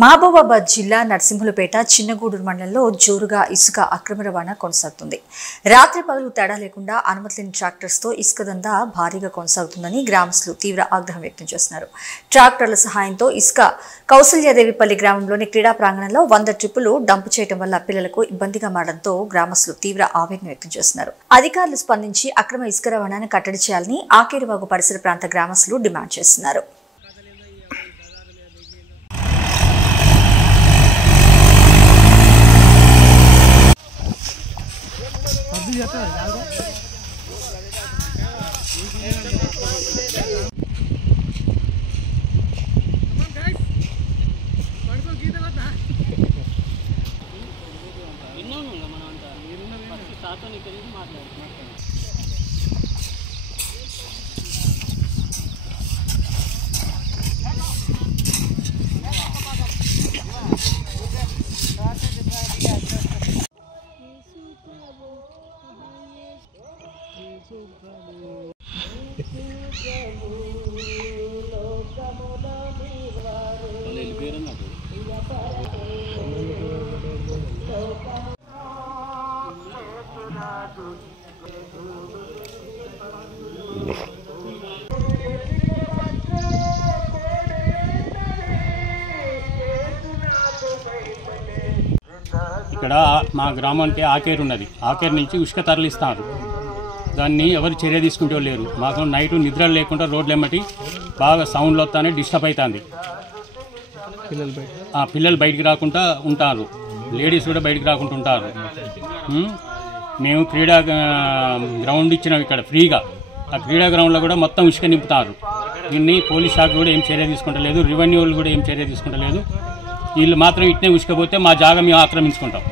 మహబూబాబాద్ జిల్లా నర్సింహులపేట చిన్నగూడూరు మండలంలో జోరుగా ఇసుక అక్రమ రవాణా కొనసాగుతుంది. రాత్రి పగలు తేడా లేకుండా అనుమతి లేని ట్రాక్టర్స్తో ఇసుక దందా భారీగా కొనసాగుతుందని గ్రామస్తులు తీవ్ర ఆగ్రహం వ్యక్తం చేస్తున్నారు. ట్రాక్టర్ల సహాయంతో ఇసుక కౌసల్యాదేవిపల్లి గ్రామంలోని క్రీడా ప్రాంగణంలో 100 ట్రిప్పులు డంపు చేయడం వల్ల పిల్లలకు ఇబ్బందిగా మారడంతో గ్రామస్తులు తీవ్ర ఆవేదన వ్యక్తం చేస్తున్నారు. అధికారులు స్పందించి అక్రమ ఇసుక రవాణాను కట్టడి చేయాలని ఆకేరువాగు పరిసర ప్రాంత గ్రామస్తులు డిమాండ్ చేస్తున్నారు. ఇక్కడ మా గ్రామానికి ఆకేరు ఉన్నది. ఆకేరు నుంచి ఉష్క తరలిస్తారు. దాన్ని ఎవరు చర్య తీసుకుంటూ లేరు. మాకు నైట్ నిద్ర లేకుండా రోడ్లు ఎమ్మటి బాగా సౌండ్లు వస్తానే డిస్టర్బ్ అవుతుంది. పిల్లలు బయటికి రాకుండా ఉంటారు, లేడీస్ కూడా బయటికి రాకుండా ఉంటారు. మేము క్రీడా గ్రౌండ్ ఇచ్చినాం ఇక్కడ ఫ్రీగా. ఆ క్రీడా గ్రౌండ్లో కూడా మొత్తం ఇసుక నింపుతారు. దీన్ని పోలీస్ శాఖ కూడా ఏం చర్య తీసుకుంటలేదు, రెవెన్యూ వాళ్ళు కూడా ఏం చర్య తీసుకుంటలేదు. వీళ్ళు మాత్రం ఇట్నే ఉసుకపోతే మా జాగా మేము ఆక్రమించుకుంటాం.